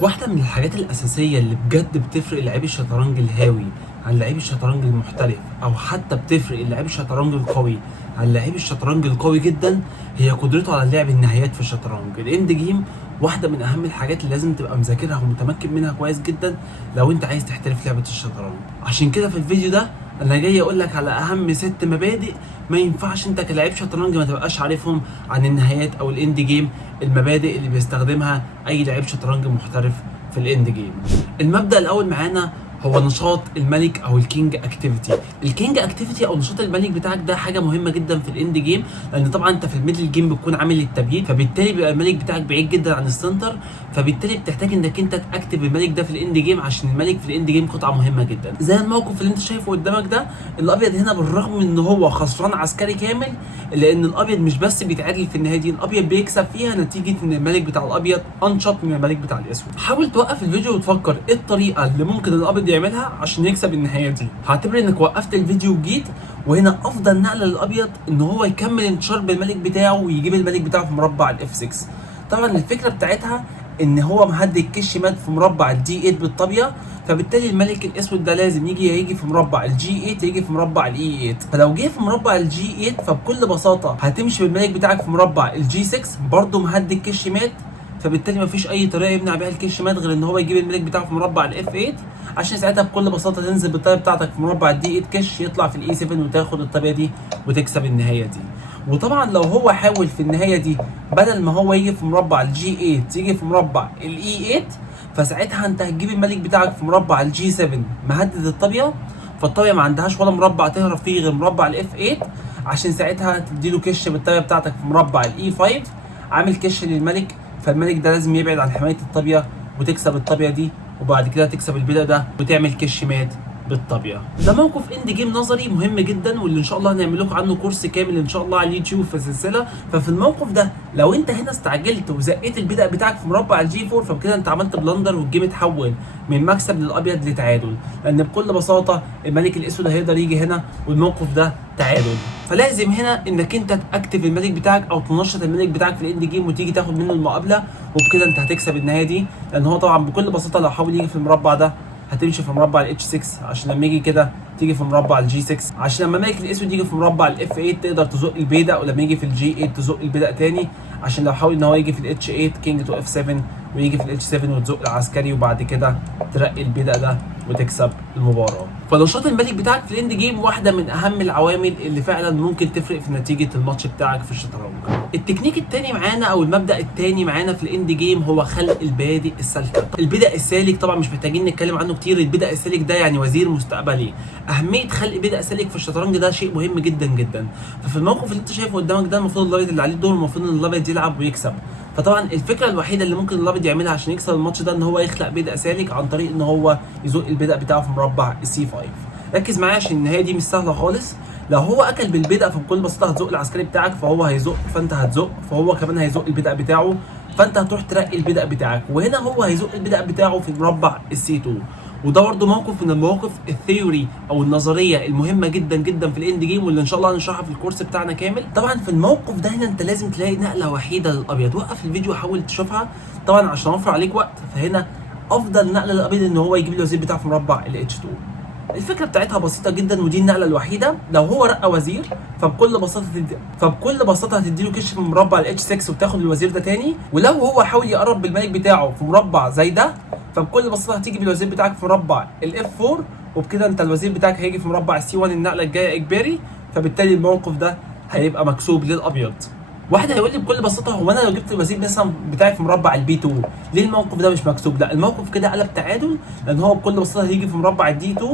واحدة من الحاجات الأساسية اللي بجد بتفرق لعيب الشطرنج الهاوي عن لعيب الشطرنج المحترف، أو حتى بتفرق لعيب الشطرنج القوي عن لعيب الشطرنج القوي جدا، هي قدرته على لعب النهايات في الشطرنج. الإند جيم واحدة من أهم الحاجات اللي لازم تبقى مذاكرها ومتمكن منها كويس جدا لو أنت عايز تحترف لعبة الشطرنج. عشان كده في الفيديو ده أنا جاي أقول لك على أهم 6 مبادئ ما ينفعش أنت كلاعب شطرنج ما تبقاش عارفهم عن النهايات أو الإند جيم، المبادئ اللي بيستخدمها اي لعيب شطرنج محترف في الاند جيم. المبدا الاول معانا هو نشاط الملك او الكينج اكتيفيتي. الكينج اكتيفيتي او نشاط الملك بتاعك ده حاجه مهمه جدا في الاند جيم، لان طبعا انت في الميدل جيم بتكون عامل التبييت، فبالتالي بيبقى الملك بتاعك بعيد جدا عن السنتر، فبالتالي بتحتاج انك انت تاكتف الملك ده في الاند جيم، عشان الملك في الاند جيم قطعه مهمه جدا. زي الموقف اللي انت شايفه قدامك ده، الابيض هنا بالرغم ان هو خسران عسكري كامل، لان الابيض مش بس بيتعادل في النهايه دي، الابيض بيكسب فيها نتيجه ان الملك بتاع الابيض انشط من الملك بتاع الاسود. حاول توقف الفيديو وتفكر ايه الطريقه اللي ممكن الابيض يعملها عشان يكسب النهايه دي. هعتبر انك وقفت الفيديو وجيت، وهنا افضل نقله للابيض ان هو يكمل انتشار بالملك بتاعه ويجيب الملك بتاعه في مربع الاف 6. طبعا الفكره بتاعتها ان هو مهدي الكش مات في مربع الدي 8 بالطابيه، فبالتالي الملك الاسود ده لازم يجي في مربع الجي 8، يجي في مربع الاي 8. فلو جه في مربع الجي 8 فبكل بساطه هتمشي بالملك بتاعك في مربع الجي 6 برضه مهدي الكش مات، فبالتالي مفيش اي طريقه يمنع بيها الكش مات غير ان هو يجيب الملك بتاعه في مربع الاف 8، عشان ساعتها بكل بساطه تنزل بالطابيه بتاعتك في مربع الدي 8 كش، يطلع في الاي 7 وتاخد الطابيه دي وتكسب النهايه دي. وطبعا لو هو حاول في النهايه دي بدل ما هو يجي في مربع الجي 8 يجي في مربع الاي 8، فساعتها انت هتجيب الملك بتاعك في مربع الجي 7 مهدد الطابيه، فالطابيه ما عندهاش ولا مربع تهرب فيه غير مربع الاف 8، عشان ساعتها تديله كش بالطابيه بتاعتك في مربع الاي 5 عامل كش للملك، فالملك ده لازم يبعد عن حمايه الطابيه وتكسب الطابيه دي، وبعد كده تكسب البيضه ده وتعمل كش مات بالطابيه. ده موقف اند جيم نظري مهم جدا، واللي ان شاء الله هنعمل لكم عنه كورس كامل ان شاء الله على اليوتيوب في سلسله. ففي الموقف ده لو انت هنا استعجلت وزقيت البدأ بتاعك في مربع الجي 4، فبكده انت عملت بلندر والجيم اتحول من مكسب للابيض لتعادل، لان بكل بساطه الملك الاسود هيقدر يجي هنا والموقف ده تعادل. فلازم هنا انك انت تاكتف الملك بتاعك او تنشط الملك بتاعك في الاند جيم وتيجي تاخد منه المقابله، وبكده انت هتكسب النهايه دي، لان هو طبعا بكل بساطه لو حاول يجي في المربع ده هتمشي في مربع الاتش 6، عشان لما يجي كده تيجي في مربع الجي 6، عشان لما الملك الاسود يجي في مربع الاف 8 تقدر تزق البيدق، ولما يجي في الجي 8 تزق البيدق تاني، عشان لو حاول ان هو يجي في الاتش 8 كينج تو اف 7 ويجي في الاتش 7 وتزق العسكري، وبعد كده ترقي البيدق ده وتكسب المباراه. فنشاط الملك بتاعك في الاند جيم واحده من اهم العوامل اللي فعلا ممكن تفرق في نتيجه الماتش بتاعك في الشطرنج. التكنيك الثاني معانا او المبدا الثاني معانا في الاند جيم هو خلق البادئ السالكه. البدء السالك طبعا مش محتاجين نتكلم عنه كتير، البدء السالك ده يعني وزير مستقبلي. اهميه خلق بدء سالك في الشطرنج ده شيء مهم جدا جدا. ففي الموقف اللي انت شايفه قدامك ده المفروض الابيض اللي عليه الدور المفروض ان الابيض يلعب ويكسب، فطبعا الفكره الوحيده اللي ممكن الابيض يعملها عشان يكسب الماتش ده ان هو يخلق بدء سالك عن طريق ان هو يزق البدء بتاعه في مربع السي 5. ركز معايا عشان النهايه دي مش سهله خالص. لو هو اكل بالبدء فبكل بساطه هتزق العسكري بتاعك، فهو هيزق فانت هتزق، فهو كمان هيزق البدء بتاعه، فانت هتروح ترقي البدء بتاعك، وهنا هو هيزق البدء بتاعه في مربع السي 2. وده برضه موقف من المواقف الثيوري او النظريه المهمه جدا جدا في الاند جيم، واللي ان شاء الله هنشرحها في الكورس بتاعنا كامل. طبعا في الموقف ده هنا انت لازم تلاقي نقله وحيده للابيض، وقف الفيديو وحاول تشوفها طبعا عشان اوفر عليك وقت. فهنا افضل نقله للابيض ان هو يجيب الوزير بتاعه في مربع الاتش 2. الفكره بتاعتها بسيطه جدا، ودي النقله الوحيده. لو هو رقى وزير فبكل بساطه هتديله كش في مربع الاتش 6 وتاخد الوزير ده تاني. ولو هو حاول يقرب بالملك بتاعه في مربع زي ده، فبكل بساطه هتيجي بالوزير بتاعك في مربع الاف 4، وبكده انت الوزير بتاعك هيجي في مربع السي 1 النقله الجايه اجباري، فبالتالي الموقف ده هيبقى مكسوب للابيض. واحد هيقول لي بكل بساطه هو انا لو جبت الوزير مثلا بتاعي في مربع البي 2 ليه الموقف ده مش مكسوب؟ لا، الموقف كده قلب تعادل، لان هو بكل بساطه هيجي في مربع الدي 2،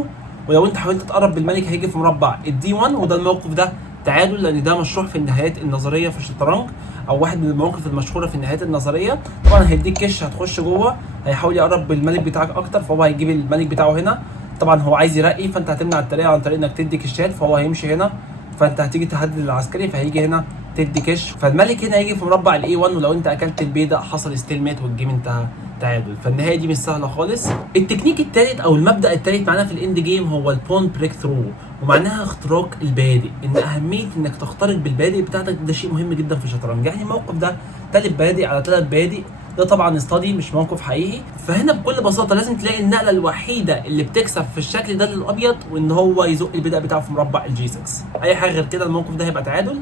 ولو انت حاولت تقرب بالملك هيجي في مربع الدي 1، وده الموقف ده تعادل، لان ده مشروع في النهايات النظريه في الشطرنج، او واحد من المواقف المشهوره في النهايات النظريه. طبعا هيديك كش، هتخش جوه، هيحاول يقرب بالملك بتاعك اكتر، فهو هيجيب الملك بتاعه هنا. طبعا هو عايز يرقي، فانت هتمنع الطريقه عن طريق انك تدي كشات، فهو هيمشي هنا، فانت هتيجي تهدد العسكري فهيجي هنا تدي كش، فالملك هنا هيجي في مربع الاي 1، ولو انت اكلت البيضه حصل ستيل ميت والجيم انتهى تعادل. فالنهايه دي مش سهله خالص. التكنيك الثالث او المبدا الثالث معانا في الاند جيم هو البون بريك ثرو، ومعناها اختراق البادئ. ان اهميه انك تخترق بالبادئ بتاعتك ده شيء مهم جدا في الشطرنج. يعني الموقف ده 3 بادئ على 3 بادئ، ده طبعا استادي مش موقف حقيقي. فهنا بكل بساطه لازم تلاقي النقله الوحيده اللي بتكسب في الشكل ده للابيض، وان هو يزق البدأ بتاعه في مربع الجي 6. اي حاجه غير كده الموقف ده هيبقى تعادل.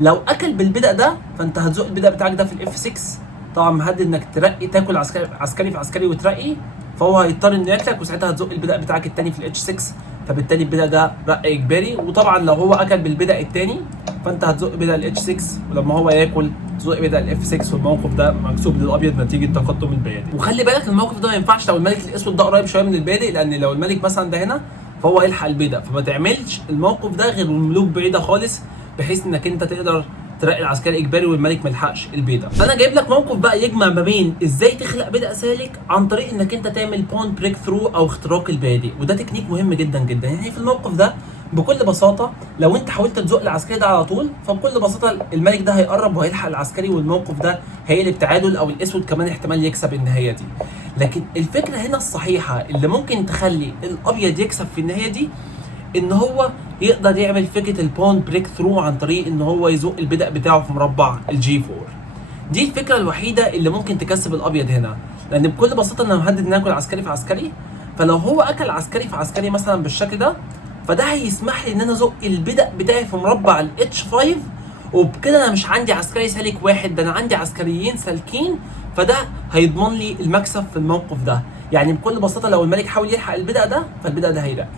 لو اكل بالبدأ ده فانت هتزق البدأ بتاعك ده في الاف 6، طبعا مهدد انك ترقي تاكل عسكري في عسكري وترقي، فهو هيضطر انه ياكلك، وساعتها هتزق البدأ بتاعك الثاني في الاتش 6، فبالتالي البدأ ده رقي اجباري. وطبعا لو هو اكل بالبدأ الثاني فانت هتزق بدأ الاتش 6، ولما هو ياكل تزق بدأ الاف 6، والموقف ده مكسوب للابيض نتيجه تقدم البادئ. وخلي بالك الموقف ده ما ينفعش لو الملك الاسود ده قريب شويه من البادئ، لان لو الملك مثلا ده هنا فهو هيلحق البدأ، فما تعملش الموقف ده غير والملوك بعيده خالص، بحيث انك انت تقدر ترقي العسكري اجباري والملك ما لحقش البيضه. انا جايب لك موقف بقى يجمع ما بين ازاي تخلق بدأ سالك عن طريق انك انت تعمل بون بريك ثرو او اختراق البادئ، وده تكنيك مهم جدا جدا. يعني في الموقف ده بكل بساطه لو انت حاولت تزق العسكري ده على طول، فبكل بساطه الملك ده هيقرب وهيلحق العسكري، والموقف ده هيقلب تعادل، او الاسود كمان احتمال يكسب النهايه دي. لكن الفكره هنا الصحيحه اللي ممكن تخلي الابيض يكسب في النهايه دي، ان هو يقدر يعمل فكره البون بريك ثرو عن طريق ان هو يزق البدأ بتاعه في مربع الجي 4. دي الفكره الوحيده اللي ممكن تكسب الابيض هنا، لان بكل بساطه انا مهدد ان اكل عسكري في عسكري، فلو هو اكل عسكري في عسكري مثلا بالشكل ده، فده هيسمح لي ان انا ازق البدأ بتاعي في مربع الاتش 5، وبكده انا مش عندي عسكري سالك واحد، ده انا عندي عسكريين سالكين، فده هيضمن لي المكسب في الموقف ده. يعني بكل بساطه لو الملك حاول يلحق البدأ ده فالبدأ ده هيرقي،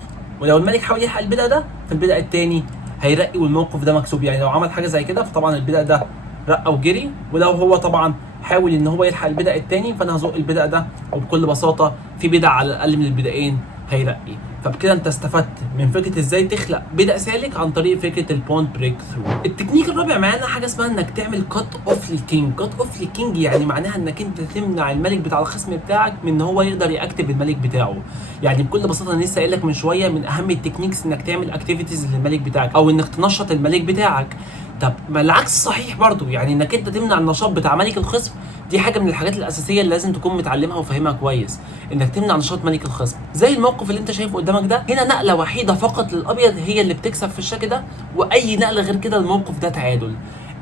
ولو الملك حاول يلحق البدأ ده فالبدأ الثاني هيرقي، والموقف ده مكسوب. يعني لو عمل حاجه زي كده فطبعا البدأ ده رقى وجري، ولو هو طبعا حاول ان هو يلحق البدأ الثاني فانا هزق البدأ ده، وبكل بساطه في بدأ على الاقل من البدائين هيرقي. فبكده انت استفدت من فكره ازاي تخلق بدأ سالك عن طريق فكره البون بريك ثرو. التكنيك الرابع معانا حاجه اسمها انك تعمل كات اوف للكينج. كات اوف للكينج يعني معناها انك انت تمنع الملك بتاع الخصم بتاعك من ان هو يقدر ياكتف الملك بتاعه. يعني بكل بساطه انا لسه قايل لك من شويه من اهم التكنيكس انك تعمل اكتيفيتيز للملك بتاعك، او انك تنشط الملك بتاعك. طب ما العكس صحيح برضو، يعني انك انت تمنع النشاط بتاع ملك الخصم، دي حاجه من الحاجات الاساسيه اللي لازم تكون متعلمها وفاهمها كويس، انك تمنع نشاط ملك الخصم. زي الموقف اللي انت شايفه قدامك ده، هنا نقله وحيده فقط للابيض هي اللي بتكسب في الشكل ده، واي نقله غير كده الموقف ده تعادل.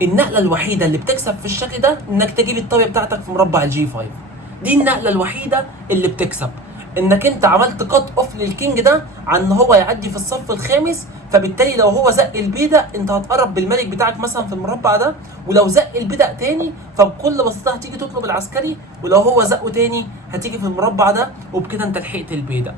النقله الوحيده اللي بتكسب في الشكل ده انك تجيب الطابيه بتاعتك في مربع الجي 5، دي النقله الوحيده اللي بتكسب. انك انت عملت كات اوف للكينج ده عن ان هو يعدي في الصف الخامس، فبالتالي لو هو زق البيدق انت هتقرب بالملك بتاعك مثلا في المربع ده، ولو زق البيدق تاني فبكل بساطه هتيجي تطلب العسكري، ولو هو زقه تاني هتيجي في المربع ده، وبكده انت لحقت البيدق.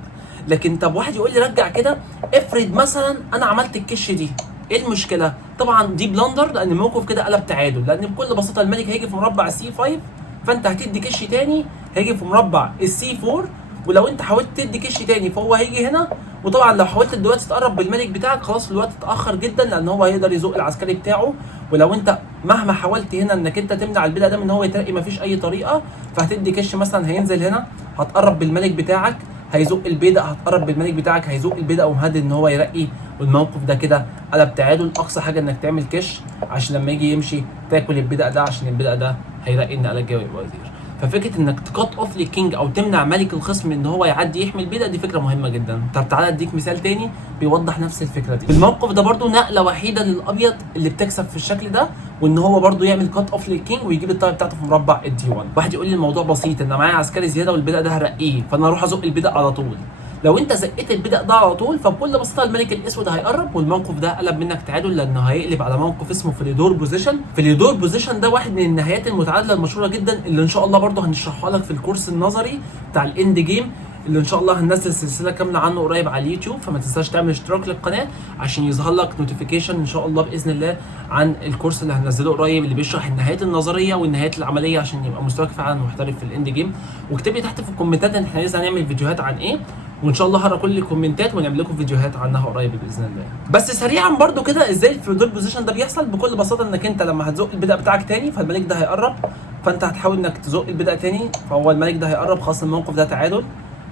لكن طب واحد يقول لي رجع كده، افرض مثلا انا عملت الكش دي، ايه المشكله؟ طبعا دي بلندر، لان الموقف كده قلب تعادل، لان بكل بساطه الملك هيجي في مربع السي 5، فانت هتدي كش تاني هيجي في مربع السي 4، ولو انت حاولت تدي كش تاني فهو هيجي هنا. وطبعا لو حاولت دلوقتي تقرب بالملك بتاعك خلاص الوقت اتاخر جدا، لان هو هيقدر يزق العسكري بتاعه. ولو انت مهما حاولت هنا انك انت تمنع البدأ ده من ان هو يترقي مفيش اي طريقه، فهتدي كش مثلا هينزل هنا، هتقرب بالملك بتاعك هيزق البيدق، هتقرب بالملك بتاعك هيزق البيدق ومهدد ان هو يرقي، والموقف ده كده قلب تعادل. اقصى حاجه انك تعمل كش عشان لما يجي يمشي تاكل البيدق ده، عشان البيدق ده هيرقي النقله الجايه ويبقى وزير. ففكره انك تكات اوف للكينج او تمنع ملك الخصم ان هو يعدي يحمي البيدق دي فكره مهمه جدا. طب تعالى اديك مثال تاني بيوضح نفس الفكره دي. في الموقف ده برده نقله وحيده للابيض اللي بتكسب في الشكل ده، وان هو برده يعمل كات اوف للكينج ويجيب الطاقه بتاعته في مربع الدي 1. واحد يقول لي الموضوع بسيط، انا معايا عسكري زياده والبيدق ده هرقيه، فانا اروح ازق البيدق على طول. لو انت زقيت البدأ ده على طول فبكل بساطه الملك الاسود هيقرب، والموقف ده قلب منك تعادل، لانه هيقلب على موقف اسمه فليدور بوزيشن. فليدور بوزيشن ده واحد من النهايات المتعادله المشهوره جدا، اللي ان شاء الله برده هنشرحها لك في الكورس النظري بتاع الاند جيم، اللي ان شاء الله هننزل سلسله كامله عنه قريب على اليوتيوب. فما تنساش تعمل اشتراك للقناه عشان يظهر لك نوتيفيكيشن ان شاء الله باذن الله عن الكورس اللي هننزله قريب، اللي بيشرح النهايات النظريه والنهايات العمليه، عشان يبقى مستواك فعلا محترف في الاند جيم. واكتب لي تحت في الكومنتات ان احنا لسه هنعمل فيديوهات عن ايه، وان شاء الله هقرا كل الكومنتات ونعمل لكم فيديوهات عنها قريب باذن الله. بس سريعا برده كده ازاي الفليدور بوزيشن ده بيحصل؟ بكل بساطه انك انت لما هتزق البدأ بتاعك تاني فالملك ده هيقرب، فانت هتحاول انك تزق البدأ تاني، فهو الملك ده هيقرب، خلاص الموقف ده تعادل.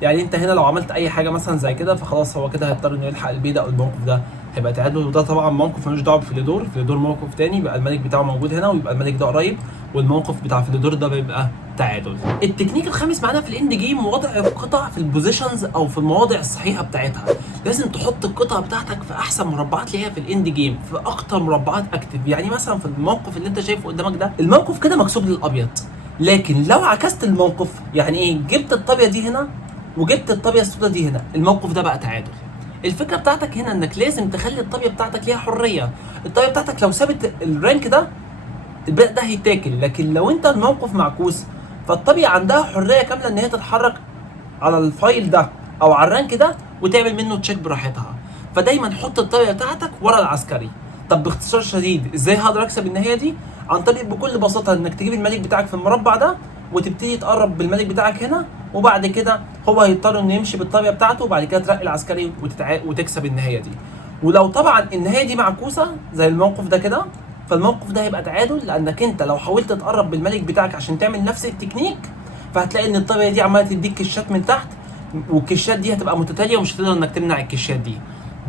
يعني انت هنا لو عملت اي حاجه مثلا زي كده فخلاص هو كده هيضطر انه يلحق البيدق، والموقف ده هيبقى تعادل. وده طبعا موقف ملوش دعوه بفليدور، فليدور موقف تاني، يبقى الملك بتاعه موجود هنا ويبقى الملك ده قريب، والموقف بتاع فليدور ده بيبقى تعادل. التكنيك الخامس معانا في الاند جيم وضع القطع في البوزيشنز او في المواضع الصحيحه بتاعتها. لازم تحط القطع بتاعتك في احسن مربعات ليها في الاند جيم، في اكتر مربعات اكتف. يعني مثلا في الموقف اللي انت شايفه قدامك ده، الموقف كده مكسوب للابيض، لكن لو عكست الموقف، يعني ايه، جبت الطابيه دي هنا وجبت الطابيه السوداء دي هنا، الموقف ده بقى تعادل. الفكره بتاعتك هنا انك لازم تخلي الطابيه بتاعتك ليها حريه. الطابيه بتاعتك لو سابت الرانك ده، الباقي ده هيتاكل. لكن لو انت الموقف معكوس، فالطابيه عندها حريه كامله ان هي تتحرك على الفايل ده او على الرانك ده وتعمل منه تشيك براحتها. فدايما حط الطابيه بتاعتك ورا العسكري. طب باختصار شديد ازاي هقدر اكسب النهايه دي؟ عن طريق بكل بساطه انك تجيب الملك بتاعك في المربع ده وتبتدي تقرب بالملك بتاعك هنا، وبعد كده هو هيضطر انه يمشي بالطابيه بتاعته، وبعد كده ترقي العسكري وتكسب النهايه دي. ولو طبعا النهايه دي معكوسه زي الموقف ده كده، فالموقف ده هيبقى تعادل، لانك انت لو حاولت تقرب بالملك بتاعك عشان تعمل نفس التكنيك، فهتلاقي ان الطابيه دي عماله تديك كشات من تحت، والكشات دي هتبقى متتاليه ومش هتقدر انك تمنع الكشات دي.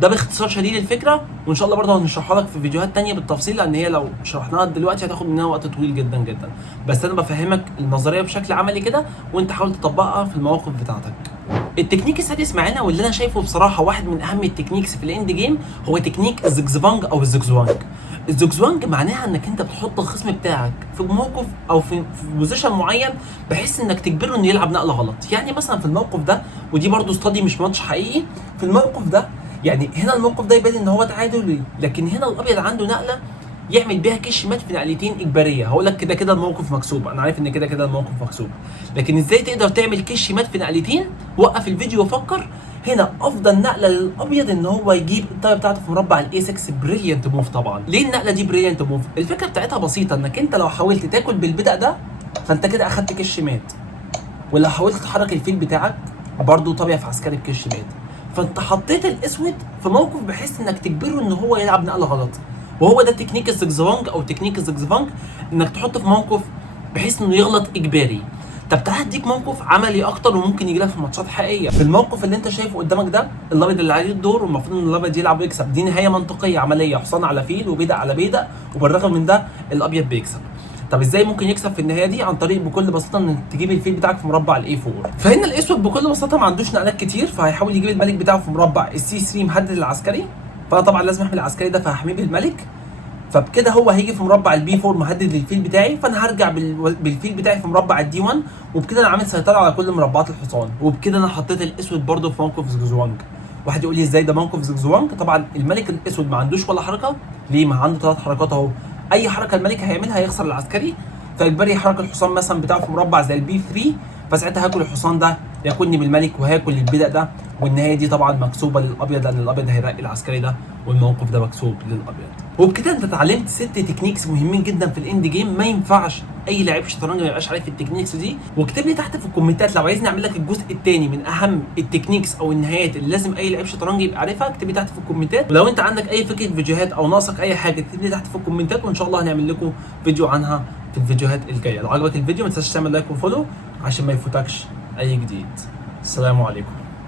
ده باختصار شديد الفكره، وان شاء الله برضه هنشرحها لك في فيديوهات تانية بالتفصيل، لان هي لو شرحناها دلوقتي هتاخد مننا وقت طويل جدا جدا. بس انا بفهمك النظريه بشكل عملي كده، وانت حاول تطبقها في المواقف بتاعتك. التكنيك السادس معانا، واللي انا شايفه بصراحه واحد من اهم التكنيكس في الاند جيم، هو تكنيك الزجزفانج او الزجزوانج. الزجزوانج معناها انك انت بتحط الخصم بتاعك في موقف او في بوزيشن معين، بحيث انك تجبره انه يلعب نقله غلط. يعني مثلا في الموقف ده، ودي برضو استادي مش ماتش حقيقي، في الموقف ده يعني هنا الموقف ده يبان ان هو تعادل، لكن هنا الابيض عنده نقله يعمل بيها كش مات في نقلتين اجباريه. هقول لك كده كده الموقف مكسوب، انا عارف ان كده كده الموقف مكسوب، لكن ازاي تقدر تعمل كش مات في نقلتين؟ وقف الفيديو وفكر. هنا افضل نقله للابيض ان هو يجيب الطابه بتاعته في مربع الاي 6. بريليانت موف. طبعا ليه النقله دي بريليانت موف؟ الفكره بتاعتها بسيطه، انك انت لو حاولت تاكل بالبدأ ده فانت كده اخدت كش مات، ولو حاولت تحرك الفيل بتاعك برضه طابيه في عسكري بكش مات. فانت حطيت الاسود في موقف بحيث انك تجبره ان هو يلعب نقله غلط، وهو ده تكنيك الزجزوانج او تكنيك الزجزفانج، انك تحطه في موقف بحيث انه يغلط اجباري. طب تعالى اديك موقف عملي اكتر وممكن يجي لك في ماتشات حقيقيه. في الموقف اللي انت شايفه قدامك ده، الابيض اللي عليه الدور والمفروض ان الابيض يلعب ويكسب، دي نهايه منطقيه عمليه، حصان على فيل وبيدق على بيدق، وبالرغم من ده الابيض بيكسب. طب ازاي ممكن يكسب في النهايه دي؟ عن طريق بكل بساطه انك تجيب الفيل بتاعك في مربع الاي 4. فهنا الاسود بكل بساطه ما عندوش نقلات كتير، فهيحاول يجيب الملك بتاعه في مربع السي 3 مهدد العسكري، فانا طبعا لازم احمي العسكري ده فهحميه بالملك. فبكده هو هيجي في مربع البي 4 مهدد للفيل بتاعي، فانا هرجع بالفيل بتاعي في مربع الدي 1، وبكده انا عامل سيطره على كل مربعات الحصان، وبكده انا حطيت الاسود برده في موقف زجزوانج. واحد يقول لي ازاي ده موقف زجزوانج؟ طبعا الملك الاسود ما عندوش ولا حركه. ليه؟ ما عنده 3 حركات اهو. اي حركه الملك هيعملها هيخسر العسكري، فاجباري يحرك الحصان مثلا بتاعه في مربع زي البي 3، فساعتها هاكل الحصان ده ياكلني بالملك وهاكل البدأ ده، والنهايه دي طبعا مكسوبه للابيض، لان الابيض هيرقي العسكري ده والموقف ده مكسوب للابيض. وبكده انت اتعلمت 6 تكنيكس مهمين جدا في الاند جيم، ما ينفعش اي لعيب شطرنج ما يبقاش عارف التكنيكس دي. واكتب لي تحت في الكومنتات لو عايزني اعمل لك الجزء الثاني من اهم التكنيكس او النهايات اللي لازم اي لعيب شطرنج يبقى عارفها. اكتب لي تحت في الكومنتات، ولو انت عندك اي فكره فيديوهات او ناقصك اي حاجه اكتب لي تحت في الكومنتات، وان شاء الله هنعمل لكم فيديو عنها في الفيديوهات الجايه. لو عجبك الفيديو ما تنساش تعمل لايك وفولو عشان ما يفوتكش اي جديد. السلام عليكم.